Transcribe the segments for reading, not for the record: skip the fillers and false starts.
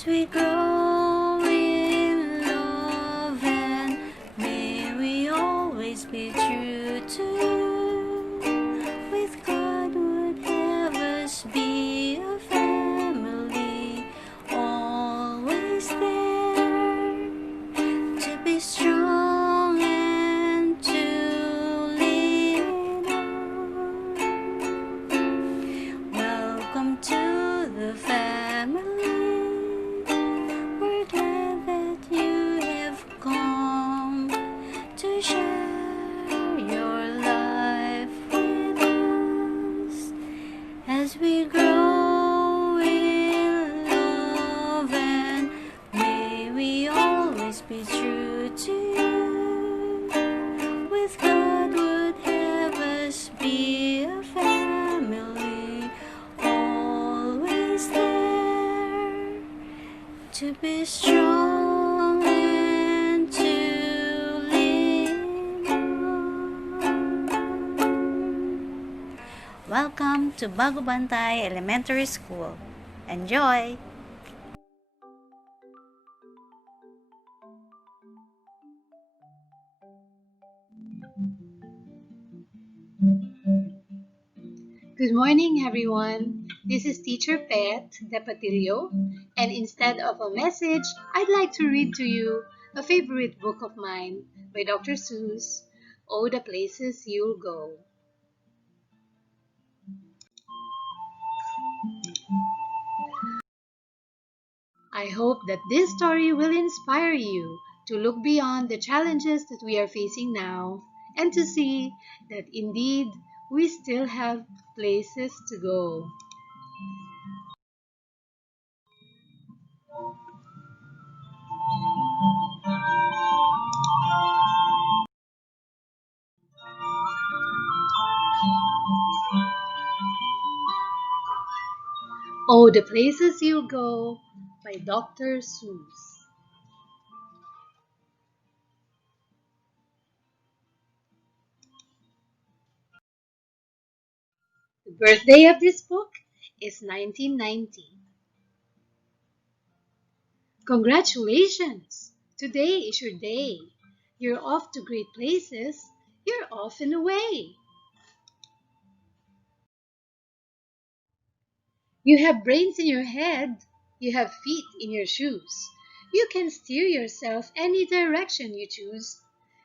as we grow in love, and may we always be true to with God would have us be a family, always there to be strong and to lean on. Welcome to the family. We're glad that you have come to share your life with us as we grow in love, and may we always be true to you. With God would have us be a family, always there to be strong and to lean on. Welcome to Bago Bantay Elementary School. Enjoy! Good morning, everyone. This is Teacher Pet Depatilio, and instead of a message, I'd like to read to you a favorite book of mine by Dr. Seuss, Oh, the Places You'll Go. I hope that this story will inspire you to look beyond the challenges that we are facing now and to see that indeed we still have places to go. Oh, the Places You'll Go by Dr. Seuss. The birthday of this book is 1990. Congratulations! Today is your day. You're off to great places. You're off and away. You have brains in your head. You have feet in your shoes. You can steer yourself any direction you choose.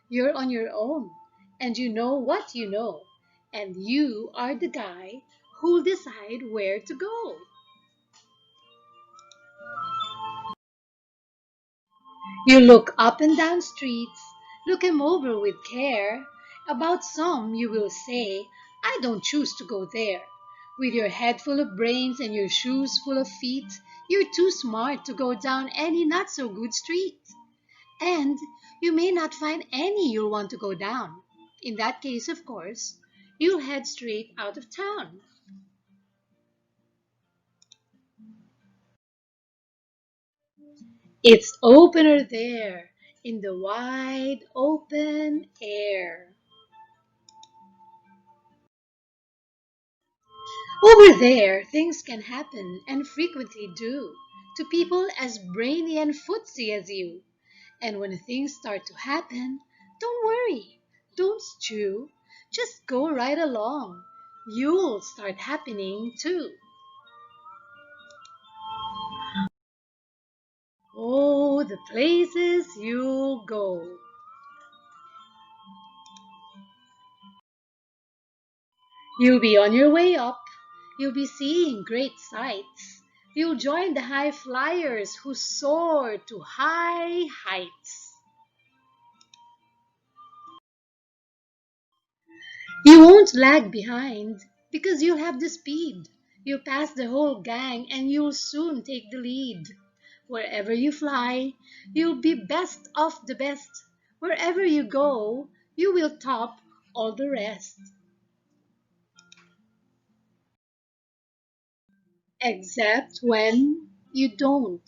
You're on your own, and you know what you know. And you are the guy who'll decide where to go. You look up and down streets, look 'em over with care. About some you will say, I don't choose to go there. With your head full of brains and your shoes full of feet, you're too smart to go down any not so good street. And you may not find any you'll want to go down. In that case, of course, you'll head straight out of town. It's opener there in the wide open air. Over there, things can happen, and frequently do, to people as brainy and footsie as you. And when things start to happen, don't worry, don't stew, just go right along. You'll start happening too. Oh, the places you'll go. You'll be on your way up. You'll be seeing great sights. You'll join the high flyers who soar to high heights. You won't lag behind because you'll have the speed. You'll pass the whole gang and you'll soon take the lead. Wherever you fly, you'll be best of the best. Wherever you go, you will top all the rest. Except when you don't,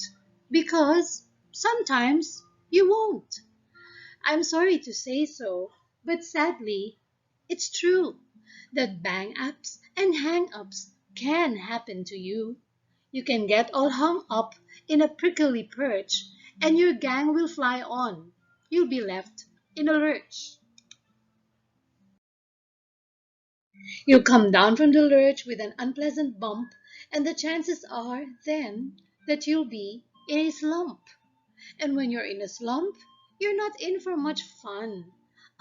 because sometimes you won't. I'm sorry to say so, but sadly, it's true that bang ups and hang ups can happen to you. You can get all hung up in a prickly perch, and your gang will fly on. You'll be left in a lurch. You'll come down from the lurch with an unpleasant bump, and the chances are then that you'll be in a slump. And when you're in a slump, you're not in for much fun.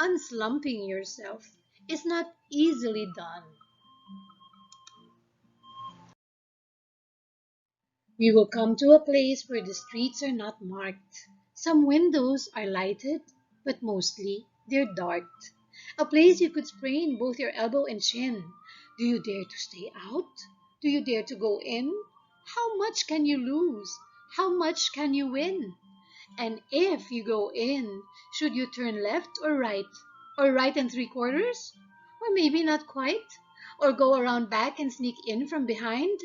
Unslumping yourself is not easily done. We will come to a place where the streets are not marked. Some windows are lighted, but mostly they're dark. A place you could sprain both your elbow and shin. Do you dare to stay out? Do you dare to go in? How much can you lose? How much can you win? And if you go in, should you turn left or right? Or right and three quarters? Or maybe not quite? Or go around back and sneak in from behind?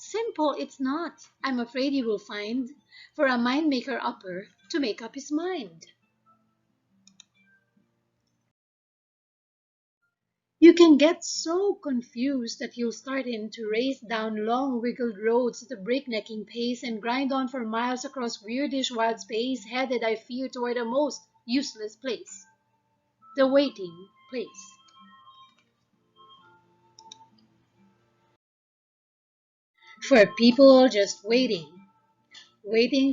Simple it's not, I'm afraid you will find, for a mind maker upper to make up his mind. You can get so confused that you'll start in to race down long wiggled roads at a breaknecking pace and grind on for miles across weirdish wild space, headed, I fear, toward a most useless place, the waiting place. For people just waiting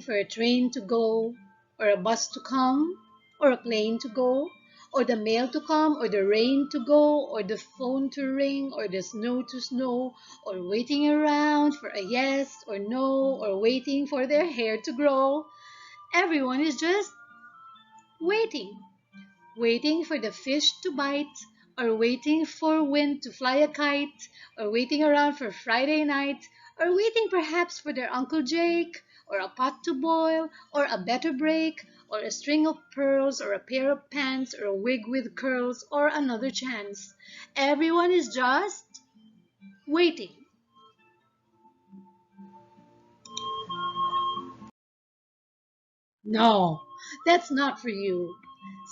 for a train to go, or a bus to come, or a plane to go, or the mail to come, or the rain to go, or the phone to ring, or the snow to snow, or waiting around for a yes or no, or waiting for their hair to grow. Everyone is just waiting. Waiting for the fish to bite, or waiting for wind to fly a kite, or waiting around for Friday night, or waiting perhaps for their Uncle Jake, or a pot to boil, or a better break, or a string of pearls, or a pair of pants, or a wig with curls, or another chance. Everyone is just waiting. No, that's not for you.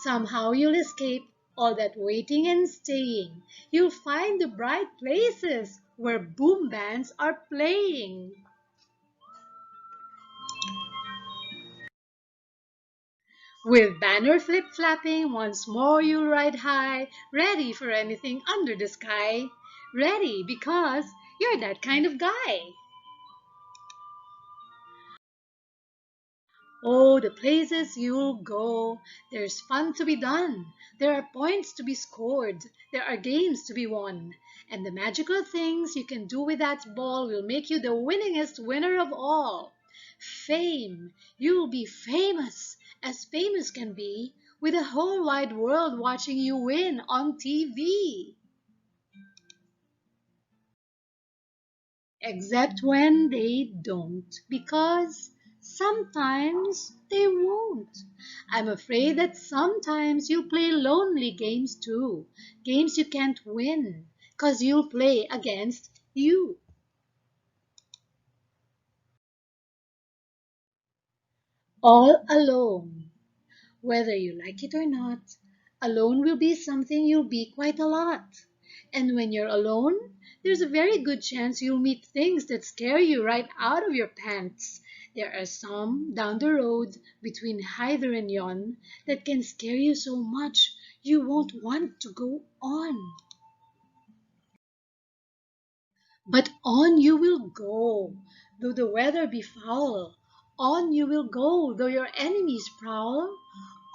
Somehow you'll escape all that waiting and staying. You'll find the bright places where boom bands are playing. With banner flip-flapping, once more you'll ride high, ready for anything under the sky. Ready because you're that kind of guy. Oh, the places you'll go. There's fun to be done. There are points to be scored. There are games to be won. And the magical things you can do with that ball will make you the winningest winner of all. Fame. You'll be famous, as famous can be, with the whole wide world watching you win on TV. Except when they don't, because sometimes they won't. I'm afraid that sometimes you'll play lonely games too, games you can't win, 'cause you'll play against you. All alone. Whether you like it or not, alone will be something you'll be quite a lot. And when you're alone, there's a very good chance you'll meet things that scare you right out of your pants. There are some down the road between hither and yon that can scare you so much you won't want to go on. But on you will go, though the weather be foul. On you will go, though your enemies prowl.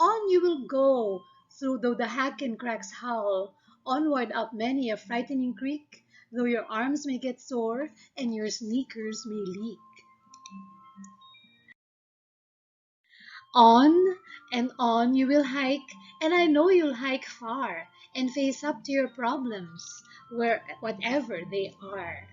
On you will go, through though the hack and cracks howl. Onward up many a frightening creek, though your arms may get sore and your sneakers may leak. On and on you will hike, and I know you'll hike far and face up to your problems, where whatever they are.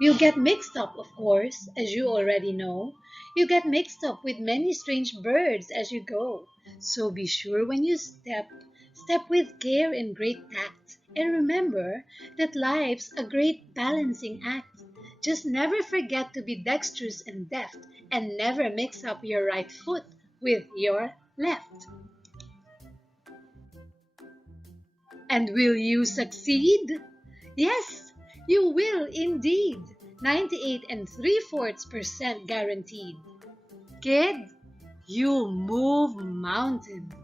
You get mixed up, of course, as you already know. You get mixed up with many strange birds as you go. So be sure when you step, step with care and great tact. And remember that life's a great balancing act. Just never forget to be dexterous and deft, and never mix up your right foot with your left. And will you succeed? Yes, You will indeed. 98 and 3/4% guaranteed. Kid, you move mountains.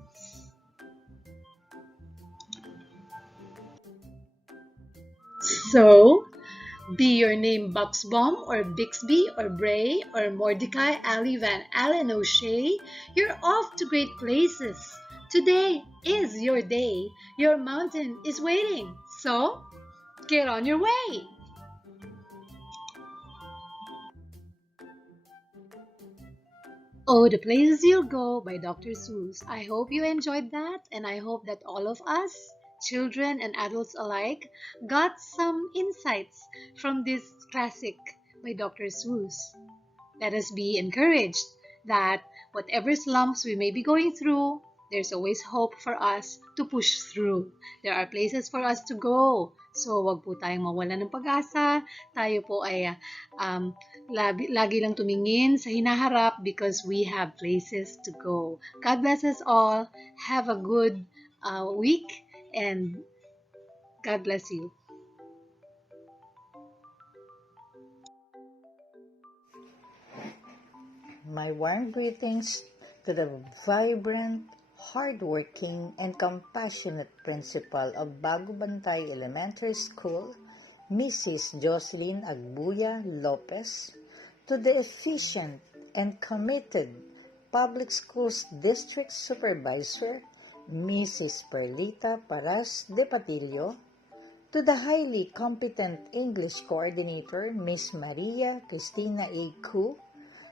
So, be your name Buxbaum or Bixby or Bray or Mordecai Ali Van Allen O'Shea, you're off to great places. Today is your day. Your mountain is waiting. So, get on your way. Oh, the Places You'll Go by Dr. Seuss. I hope you enjoyed that, and I hope that all of us, children and adults alike, got some insights from this classic by Dr. Seuss. Let us be encouraged that whatever slumps we may be going through, there's always hope for us to push through. There are places for us to go. So, wag po tayong mawala ng pag-asa. Tayo po ay lagi lang tumingin sa hinaharap because we have places to go. God bless us all. Have a good week and God bless you. My warm greetings to the vibrant, hardworking, and compassionate principal of Bago Bantay Elementary School, Mrs. Jocelyn Agbuya Lopez, to the efficient and committed Public Schools District Supervisor, Mrs. Perlita Paras de Patillo, to the highly competent English Coordinator, Miss Maria Cristina A. Ku,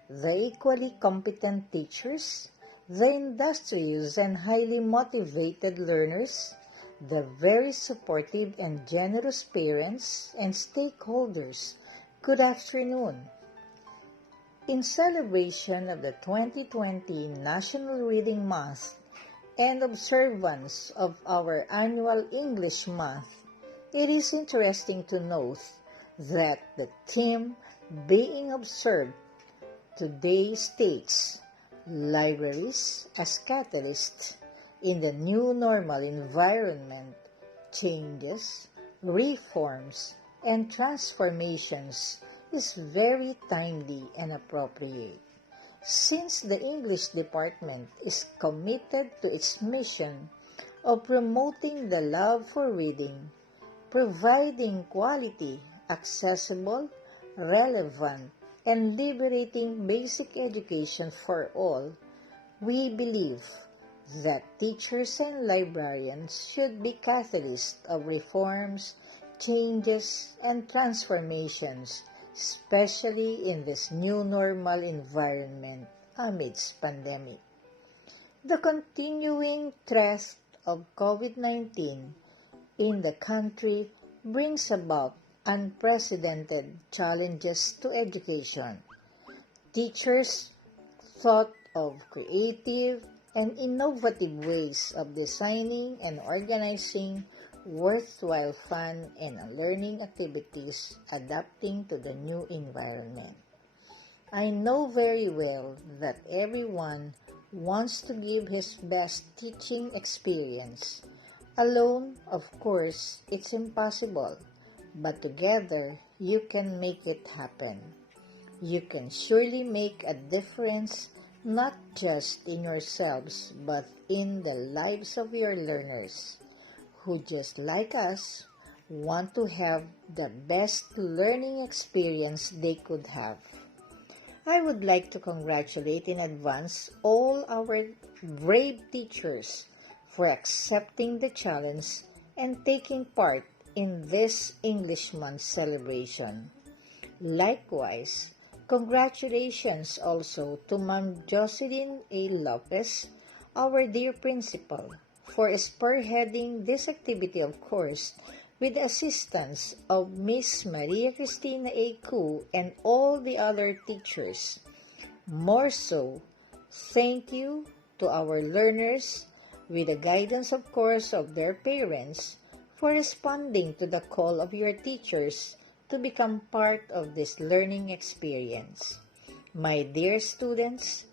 the equally competent teachers, the industrious and highly motivated learners, the very supportive and generous parents and stakeholders, good afternoon. In celebration of the 2020 National Reading Month and observance of our annual English Month, it is interesting to note that the theme being observed today states libraries as catalysts in the new normal environment, changes, reforms, and transformations is very timely and appropriate. Since the English department is committed to its mission of promoting the love for reading, providing quality, accessible, relevant, and liberating basic education for all, we believe that teachers and librarians should be catalysts of reforms, changes, and transformations, especially in this new normal environment amidst pandemic. The continuing threat of COVID-19 in the country brings about unprecedented challenges to education. Teachers thought of creative and innovative ways of designing and organizing worthwhile fun and learning activities adapting to the new environment. I know very well that everyone wants to give his best teaching experience. Alone, of course, it's impossible. But together, you can make it happen. You can surely make a difference not just in yourselves but in the lives of your learners, who just like us, want to have the best learning experience they could have. I would like to congratulate in advance all our brave teachers for accepting the challenge and taking part in this English Month celebration. Likewise, congratulations also to Ma'am Jocelyn A. Lopez, our dear principal, for spearheading this activity, of course, with the assistance of Miss Maria Cristina A. Ku and all the other teachers. More so, thank you to our learners, with the guidance, of course, of their parents, for responding to the call of your teachers to become part of this learning experience. My dear students,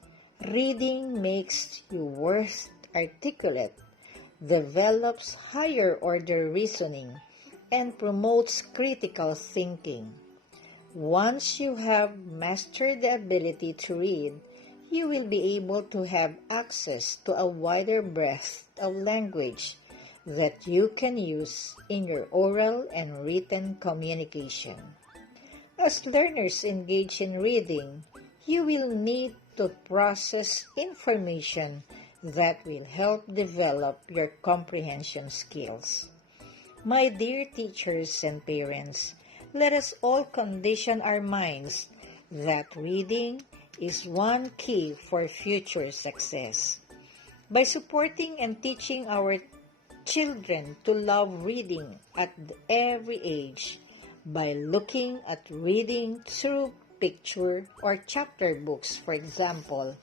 reading makes you worth articulate, develops higher order reasoning, and promotes critical thinking. Once you have mastered the ability to read, you will be able to have access to a wider breadth of language that you can use in your oral and written communication. As learners engage in reading, you will need to process information that will help develop your comprehension skills. My dear teachers and parents, let us all condition our minds that reading is one key for future success. By supporting and teaching our children to love reading at every age, by looking at reading through picture or chapter books, for example,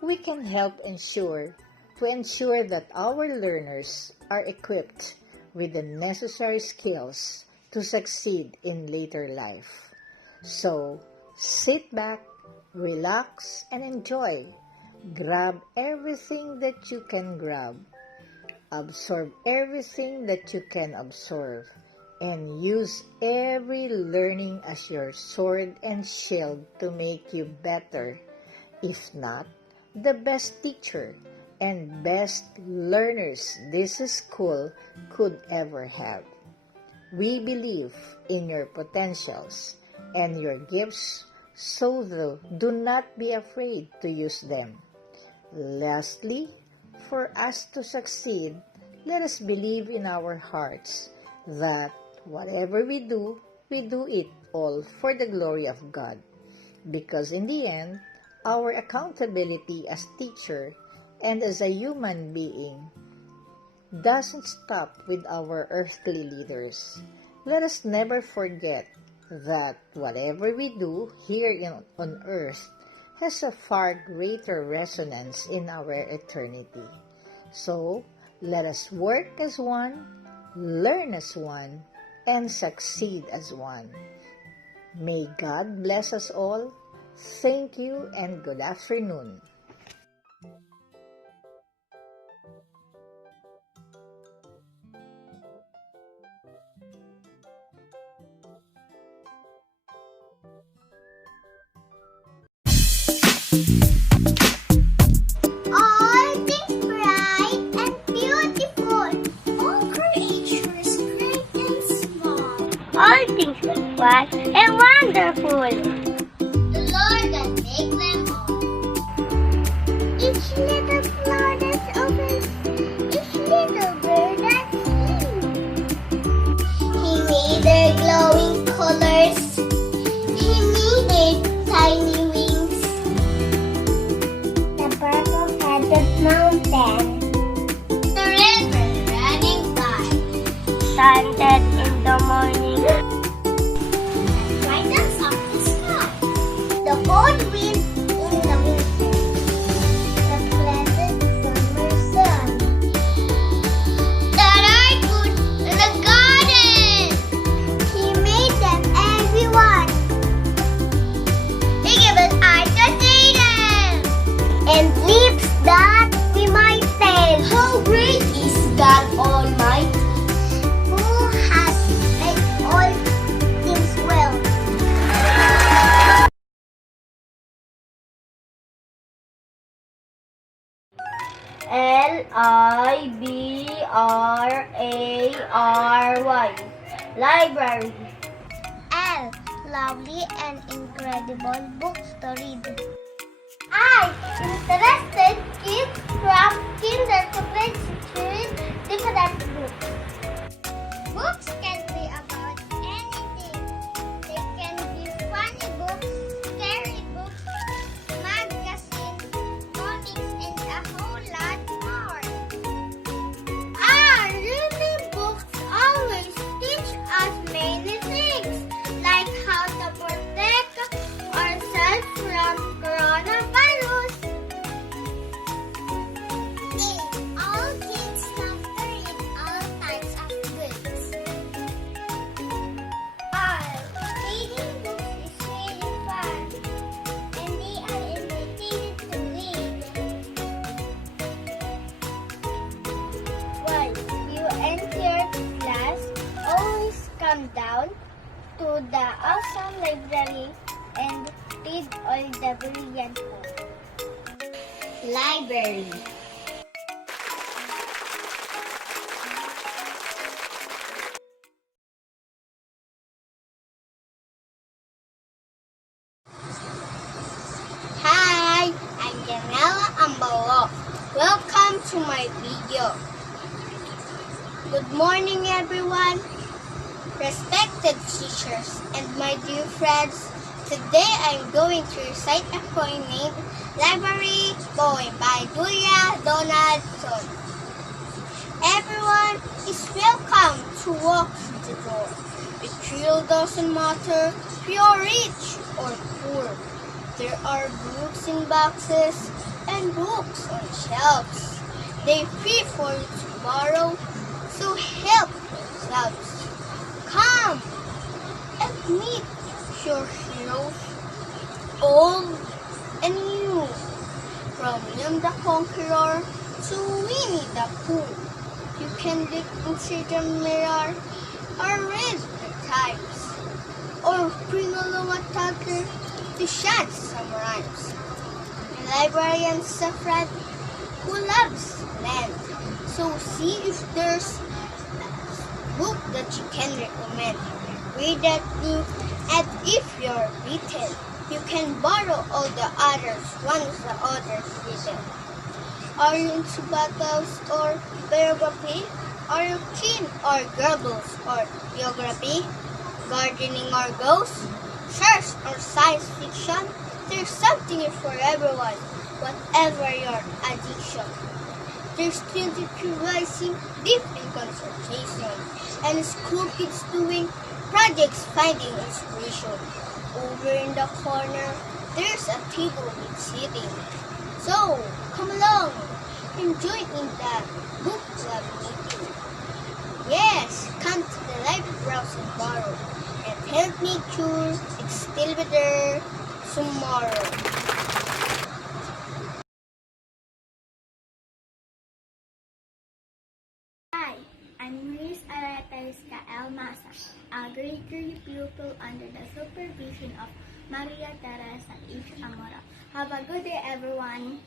we can help ensure that our learners are equipped with the necessary skills to succeed in later life. So, sit back, relax, and enjoy. Grab everything that you can grab. Absorb everything that you can absorb. And use every learning as your sword and shield to make you better, if not the best teacher and best learners this school could ever have. We believe in your potentials and your gifts, so do not be afraid to use them. Lastly, for us to succeed, let us believe in our hearts that whatever we do it all for the glory of God. Because in the end, our accountability as teacher and as a human being doesn't stop with our earthly leaders. Let us never forget that whatever we do here on earth has a far greater resonance in our eternity. So, let us work as one, learn as one, and succeed as one. May God bless us all. Thank you and good afternoon. All things bright and beautiful, all creatures great and small, all things wise and wonderful, the Lord that made them all. Each little flower that opens, each little bird that sings. He made their glowing colors, He made their tiny wings. The purple-headed mountain, the river running by, sunset in the morning, and brightens up the sky. The cold wind in the winter, the pleasant summer sun, that are good in the garden. He made them everyone. He gave us eyes to see them, and lips that we might tell. How great is God Almighty, who has made all things well. Library. Library. L. Lovely and incredible books to read. I. Interested kids from kinder to grade 6 to read different books. Books can be about anything. They can be funny books, scary books, magazines, comics, and a whole lot more. Reading books always teach us many things, like how to protect ourselves from coronavirus. All kids love to read library and read all the brilliant books. Library. Hi, I'm Janela Ambalo. Welcome to my video. Good morning, everyone. Respected teachers and my dear friends, today I'm going to recite a poem named Library Poem by Julia Donaldson. Everyone is welcome to walk through the door. It really doesn't matter if you're rich or poor. There are books in boxes and books on shelves. They're free for you to borrow, so help yourselves. Come and meet your heroes, old and new, from William the Conqueror to Winnie the Pooh. You can look into the mirror or read the Times, or bring along a tucker to chant some rhymes. A librarian is a friend who loves land, so see if there's book that you can recommend. Read that book, and if you're beaten, you can borrow all the others once the others written. Are you into battles or biography? Are you keen or Goebbels or geography? Gardening or ghosts? Church or science fiction? There's something for everyone, whatever your addiction. There's student revising deep in concentration, and school kids doing projects finding inspiration. Over in the corner, there's a table with seating. So, come along and join in the book club meeting. Yes, come to the library browse and borrow, and help me sure it's still be there tomorrow. Hi, I'm Miss Aretaiska Elmasa, a grade 3 pupil under the supervision of Maria Teresa H. Amora. Have a good day, everyone.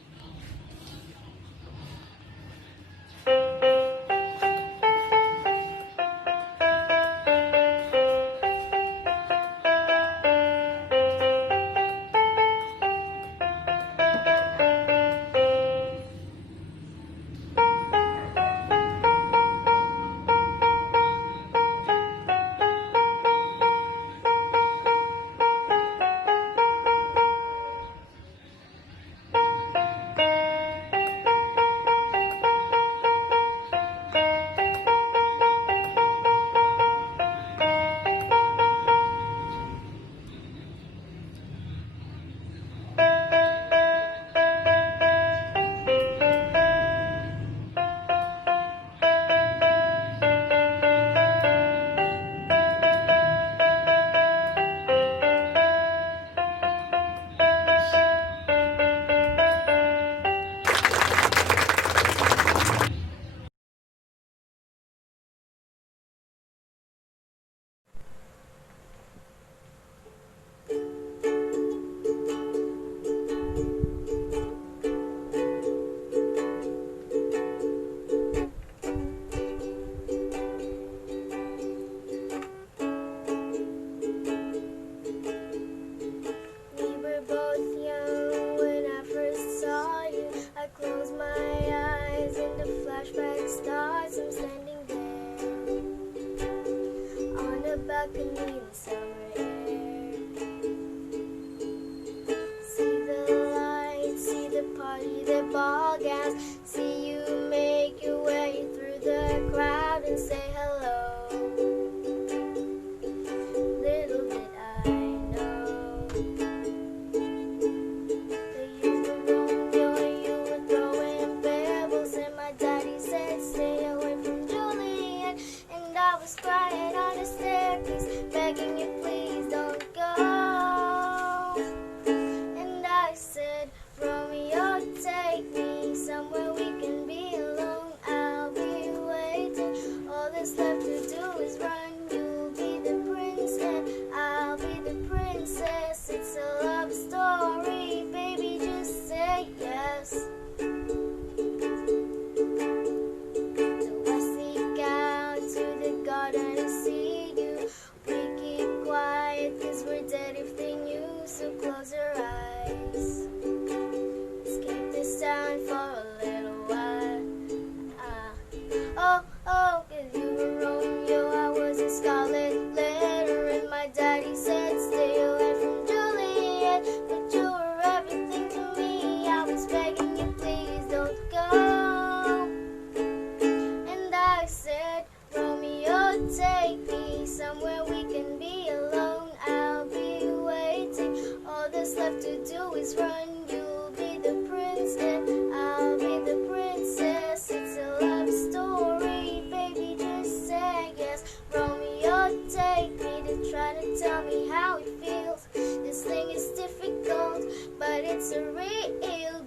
always run. You'll be the prince and I'll be the princess. It's a love story, baby, just say yes. Romeo, take me to try to tell me how it feels. This thing is difficult, but it's a real.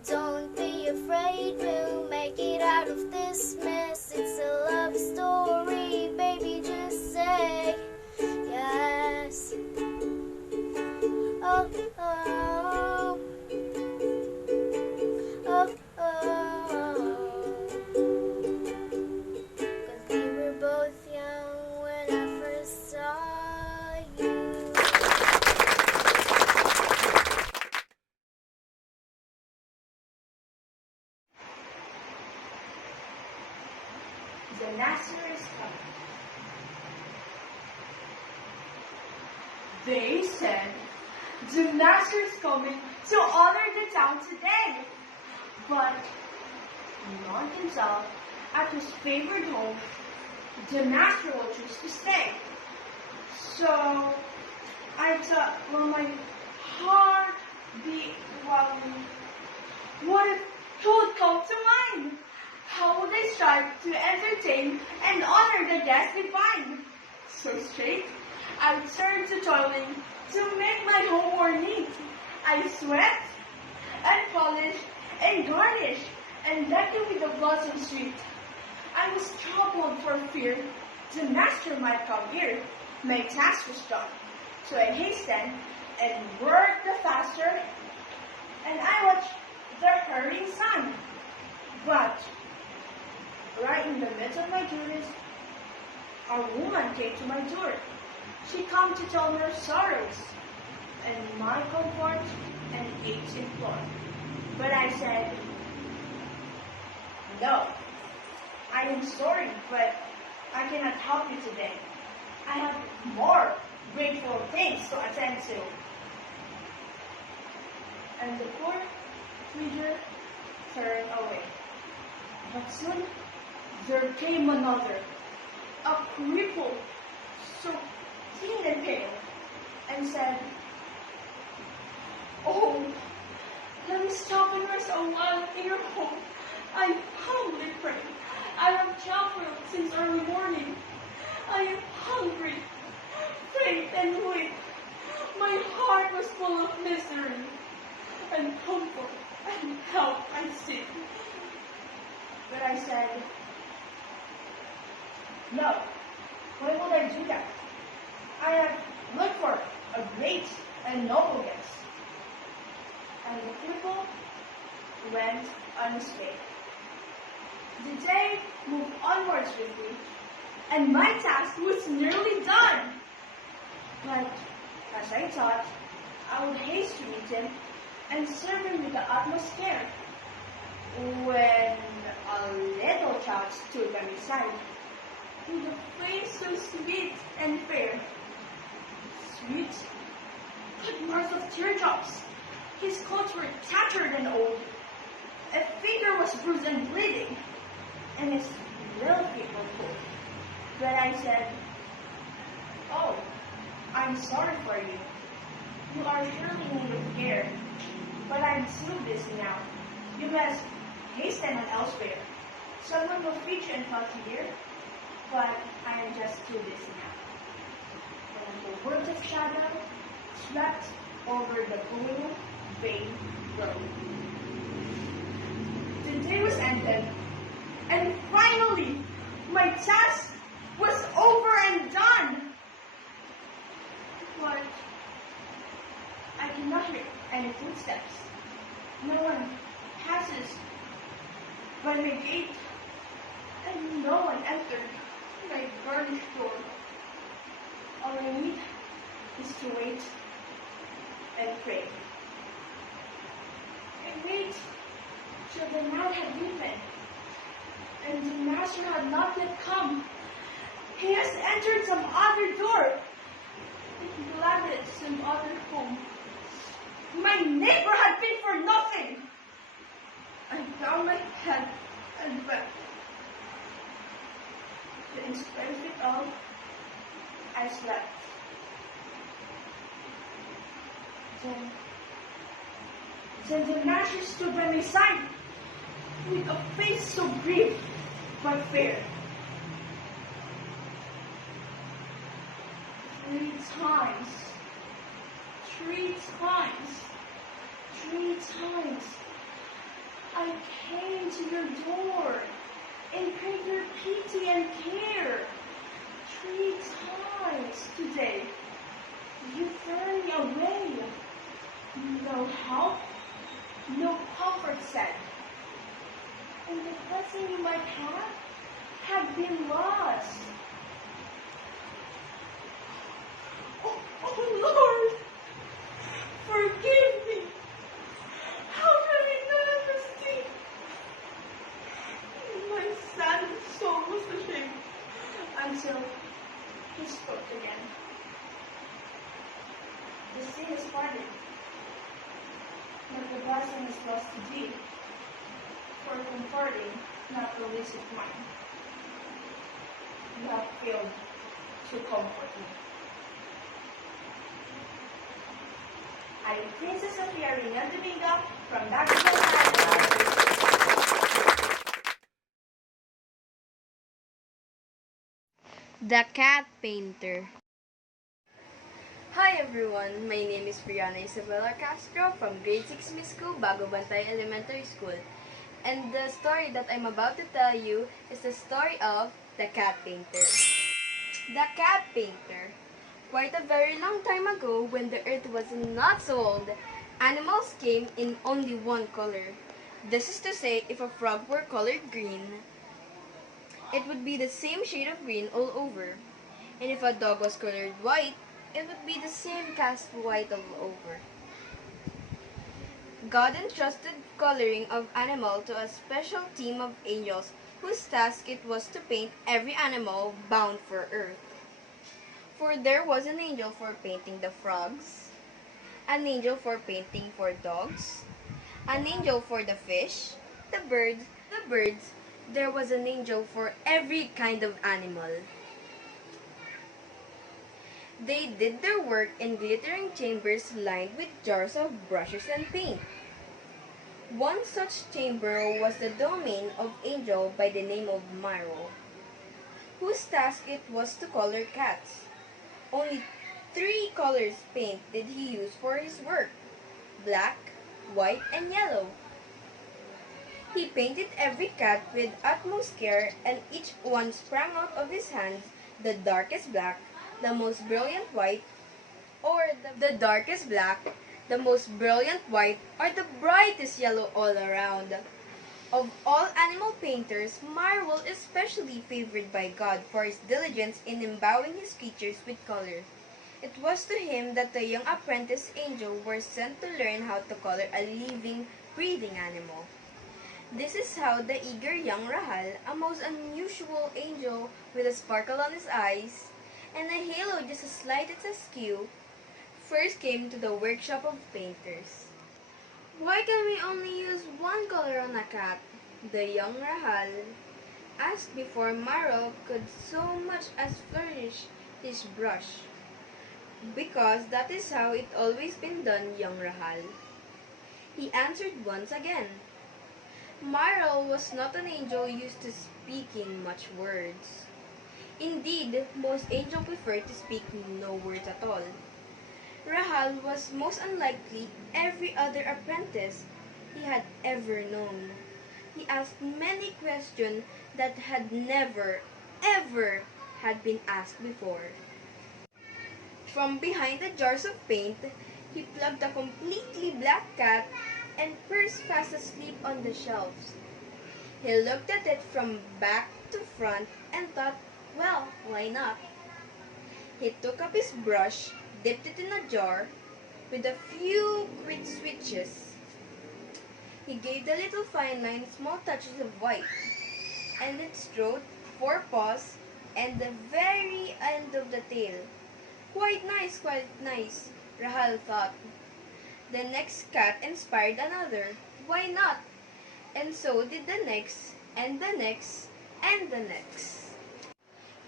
Don't be afraid, we'll make it out of this mess. It's a love story, baby, just say yes. Oh, oh, oh, oh. 'Cause we were both young when I first saw you. The Nasser is coming. They said the Nasser is coming to honor the town today. But not himself at his favorite home, the Nasser will choose to stay. So I thought, well, my heart beat wildly. What if he would come to mine? How would I strive to entertain and honor the guest divine? So straight, I turned to toiling to make my home more neat. I sweat and polish and garnish and deck it with the blossom sweet. I was troubled for fear the master might come here. My task was done, so I hastened and worked the faster, and I watched the hurrying sun. But right in the midst of my duties, a woman came to my door. She come to tell me her sorrows, and my comfort and aches implore. But I said, no, I am sorry, but I cannot help you today. I have more grateful things to attend to. And the poor creature turned away. But soon there came another, a cripple, so thin and pale, and said, oh, let me stop and rest a while in your home. I humbly pray. I have traveled since early morning. I am hungry, faint and weak. My heart was full of misery, and comfort and help I seek. But I said, no, why would I do that? I have looked for a great and noble guest. And the cripple went on his way. The day moved onwards swiftly, and my task was nearly done. But as I thought, I would haste to meet him and serve him with the utmost care, when a little child stood by my side, with a face so sweet and fair. Sweet, but marks of teardrops. His clothes were tattered and old. A finger was bruised and bleeding, and his little feet were cold. But I said, oh, I'm sorry for you. You are surely in need of care, but I'm too busy now. You must hasten on elsewhere. Someone will feed you and help you here, but I am just too busy now. And the words of shadow swept over the blue vein road. The day was ended, and finally my task was over and done. But I did not hear any footsteps. No one passes by my gate, and no one entered my garnished door. All I need is to wait and pray. I wait till the night had deepened, and the master had not yet come. He has entered some other door, and glided some other home. My neighbor had been for nothing. I bowed my head and wept. But in spite of it all, I slept. Then Then the master stood by my side, with a face so grave but fair. 3 times, 3 times, 3 times, I came to your door and prayed your pity and care. 3 times today, you turned me away. No help, no comfort said. And the blessing you might have been lost. Oh Lord, forgive me. How can I not understand? My sad soul was ashamed until he spoke again. The sin is pardoned, but the blessing is lost to thee, for comforting not the least of mine. You have failed to comfort me. I am Princess Sophia Rina Domingo from Bago. The Cat Painter. Hi everyone, my name is Brianna Isabella Castro from grade 6 Miss School, Bago Bantay Elementary School. And the story that I'm about to tell you is the story of the Cat Painter. The Cat Painter. Quite a very long time ago, when the earth was not so old, animals came in only one color. This is to say, if a frog were colored green, it would be the same shade of green all over. And if a dog was colored white, it would be the same cast white all over. God entrusted coloring of animal to a special team of angels whose task it was to paint every animal bound for earth. For there was an angel for painting the frogs, an angel for painting for dogs, an angel for the fish, the birds, there was an angel for every kind of animal. They did their work in glittering chambers lined with jars of brushes and paint. One such chamber was the domain of angel by the name of Myro, whose task it was to color cats. Only 3 colors paint did he use for his work: black, white, and yellow. He painted every cat with utmost care, and each one sprang out of his hands the darkest black, the most brilliant white, or the darkest black, the most brilliant white, or the brightest yellow all around. Of all animal painters, Myro was especially favored by God for his diligence in imbibing his creatures with color. It was to him that the young apprentice angel were sent to learn how to color a living, breathing animal. This is how the eager young Rahal, a most unusual angel with a sparkle on his eyes, and a halo just as slight as askew, first came to the workshop of painters. "Why can we only use one color on a cat?" the young Rahal asked before Myro could so much as flourish his brush. "Because that is how it always been done, young Rahal," he answered once again. Myro was not an angel used to speaking much words. Indeed, most angels prefer to speak no words at all. Rahal was most unlikely every other apprentice he had ever known. He asked many questions that had never, ever had been asked before. From behind the jars of paint, he plucked a completely black cat and pursed fast asleep on the shelves. He looked at it from back to front and thought, well, why not? He took up his brush, dipped it in a jar, with a few quick switches. He gave the little fine line small touches of white, and its throat, 4 paws, and the very end of the tail. Quite nice, Rahal thought. The next cat inspired another. Why not? And so did the next, and the next, and the next.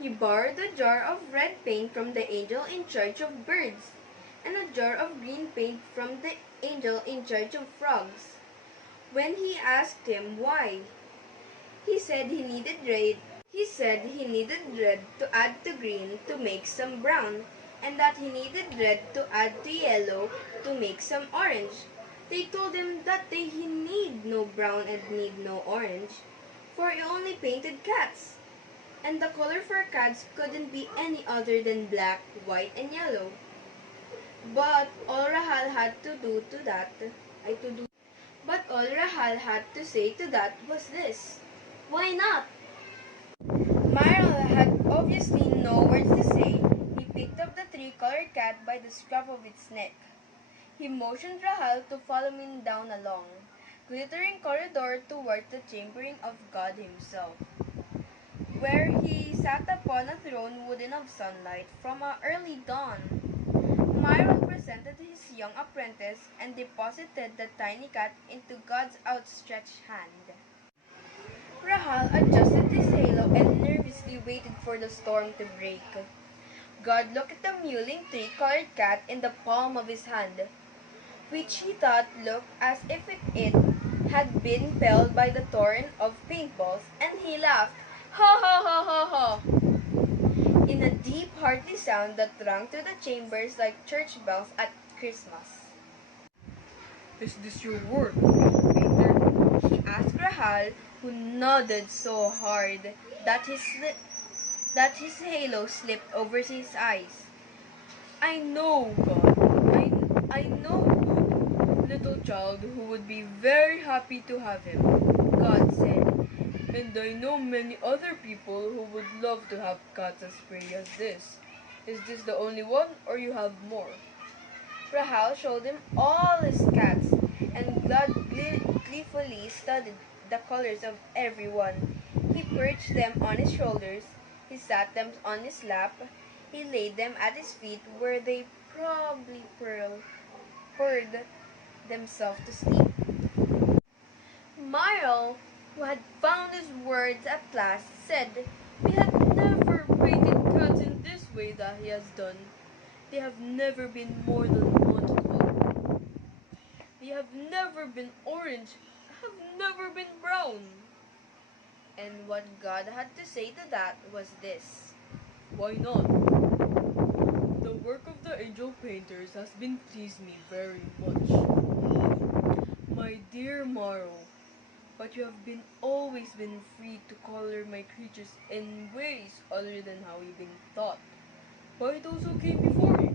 He borrowed a jar of red paint from the angel in charge of birds. and a jar of green paint from the angel in charge of frogs. When he asked him why, he said he needed red. He said he needed red to add to green to make some brown, and that he needed red to add to yellow to make some orange. They told him that he need no brown and need no orange, for he only painted cats, and the color for cats couldn't be any other than black, white, and yellow. But all Rahal had to do to that, I to do. But all Rahal had to say to that was this: "Why not?" Myral had obviously no words to say. He picked up the three-colored cat by the scruff of its neck. He motioned Rahal to follow him down a long, glittering corridor toward the chambering of God himself, where he sat upon a throne wooden of sunlight from a early dawn. Myral presented his young apprentice and deposited the tiny cat into God's outstretched hand. Rahal adjusted his halo and nervously waited for the storm to break. God looked at the mewling three-colored cat in the palm of his hand, which he thought looked as if it had been pelled by the torrent of paintballs, and he laughed, "Ha ha ha ha ha!" in a deep, hearty sound that rang through the chambers like church bells at Christmas. "Is this your work, Peter?" he asked Rahal, who nodded so hard that his halo slipped over his eyes. "I know, God. I know little child who would be very happy to have him," God said. "And I know many other people who would love to have cats as pretty as this. Is this the only one, or you have more?" Rahal showed him all his cats, and God gleefully studied the colors of every one. He perched them on his shoulders, he sat them on his lap, he laid them at his feet where they probably purred themselves to sleep. Myral, who had found his words at last, said we had never painted cats in this way that he has done. They have never been more than one color. They have never been orange, have never been brown. And what God had to say to that was this: "Why not? The work of the angel painters has been pleased me very much. My dear Morrow, but you have always been free to color my creatures in ways other than how you've been taught by those who came before you.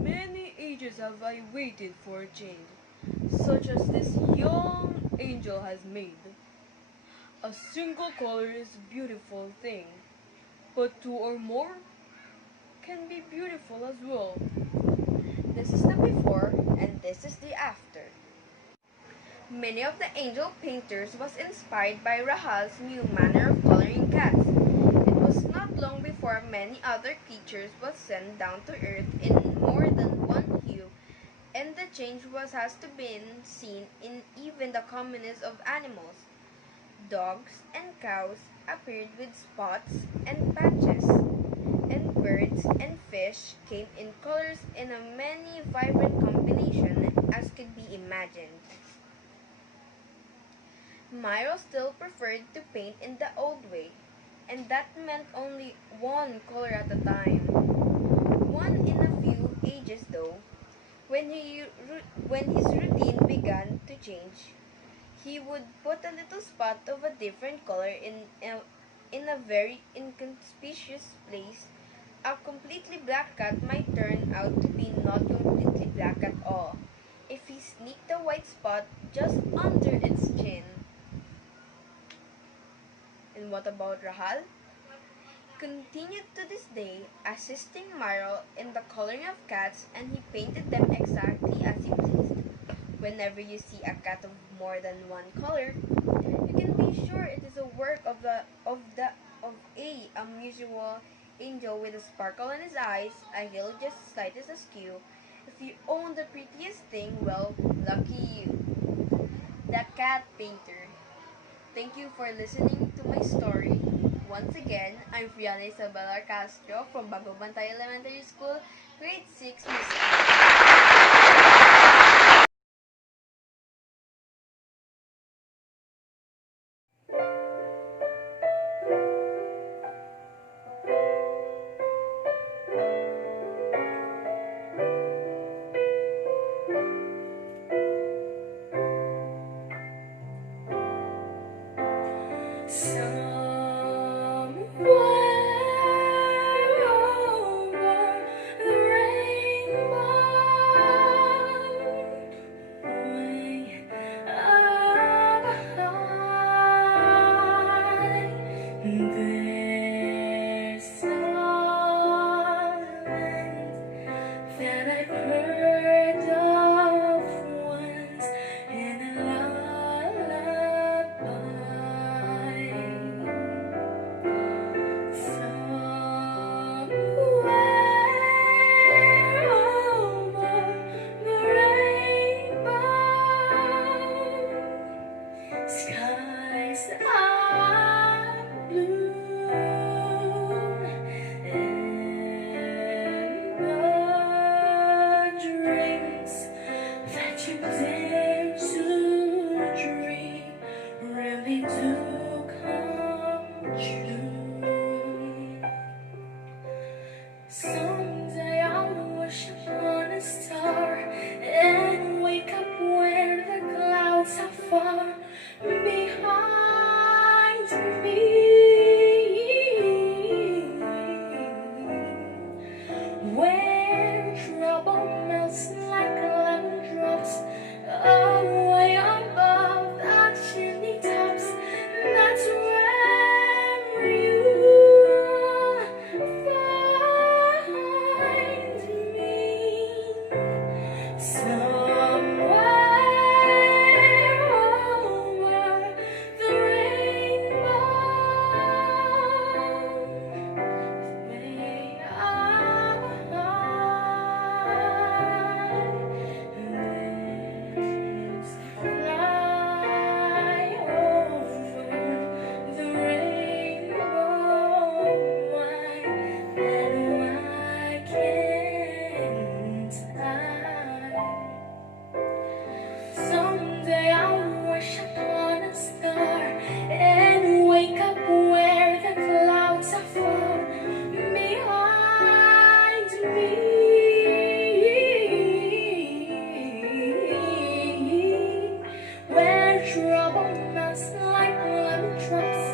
Many ages have I waited for a change, such as this young angel has made. A single color is a beautiful thing, but two or more can be beautiful as well. This is the before and this is the after." Many of the angel painters was inspired by Rahal's new manner of coloring cats. It was not long before many other creatures was sent down to earth in more than one hue, and the change has to been seen in even the commonest of animals. Dogs and cows appeared with spots and patches, and birds and fish came in colors in a many vibrant combination as could be imagined. Myro still preferred to paint in the old way, and that meant only one color at a time. One in a few ages though, when his routine began to change, he would put a little spot of a different color in a very inconspicuous place. A completely black cat might turn out to be not completely black at all if he sneaked a white spot just under its chin. And what about Rahal? Continued to this day, assisting Myral in the coloring of cats, and he painted them exactly as he pleased. Whenever you see a cat of more than one color, you can be sure it is a work of a unusual angel with a sparkle in his eyes, a heel just slightest askew. If you own the prettiest thing, well, lucky you. The Cat Painter. Thank you for listening to my story. Once again, I'm Fiona Isabel Castro from Bago Bantay Elementary School, Grade 6 Music. There's silence that I've heard of once in a lullaby. Somewhere over the rainbow, skies are blue, and the dreams that you dare to dream really do come true. Someday I'll wish upon a star and wake up where the clouds are far behind me, where trouble melts like lemon drops away above the chimney tops. That's where you find me. Somewhere over the rainbow, way up high, there's a flyover the rainbow. Why can't I? Someday I'll wish upon a star and wake up where the clouds are far behind me, where trouble melts like lemon drops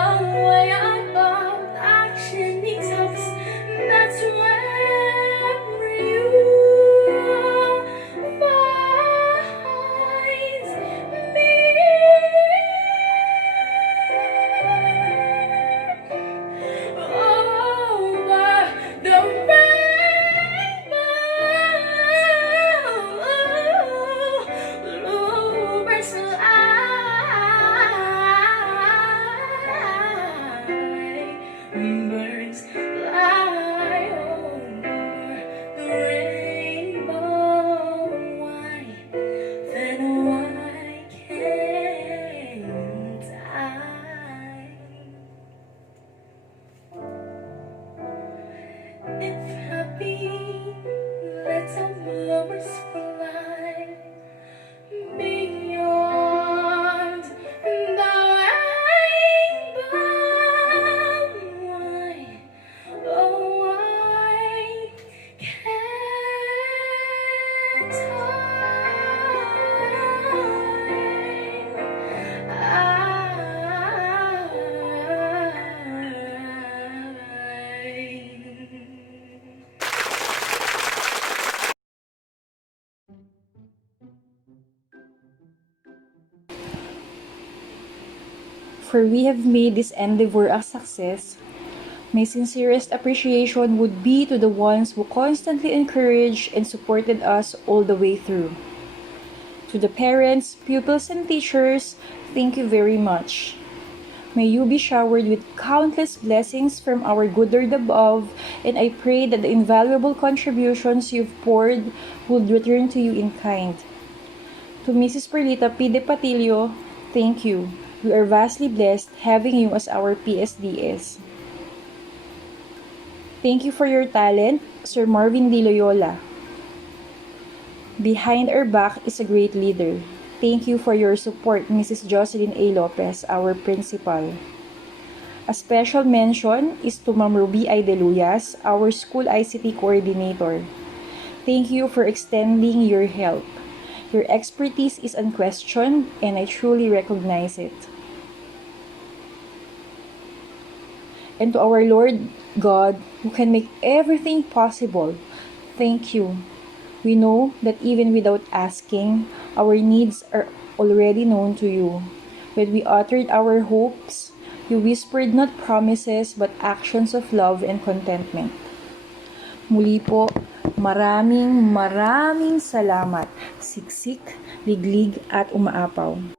away above the chimney tops. That's where you find me. Over the rainbow, bluebirds fly, birds fly over the rainbow. Why, then why can't I? If happy little blowers fly beyond the rainbow, why, oh why can't For we have made this endeavor a success. My sincerest appreciation would be to the ones who constantly encouraged and supported us all the way through. To the parents, pupils, and teachers, thank you very much. May you be showered with countless blessings from our good Lord above, and I pray that the invaluable contributions you've poured would return to you in kind. To Mrs. Perlita P. De Patillo, thank you. We are vastly blessed having you as our PSDS. Thank you for your talent, Sir Marvin D. Loyola. Behind our back is a great leader. Thank you for your support, Mrs. Jocelyn A. Lopez, our principal. A special mention is to Ma'am Ruby Ideluyas, our school ICT coordinator. Thank you for extending your help. Your expertise is unquestioned and I truly recognize it. And to our Lord God, who can make everything possible, thank you. We know that even without asking, our needs are already known to you. When we uttered our hopes, you whispered not promises but actions of love and contentment. Muli po, maraming salamat. Siksik, liglig at umaapaw.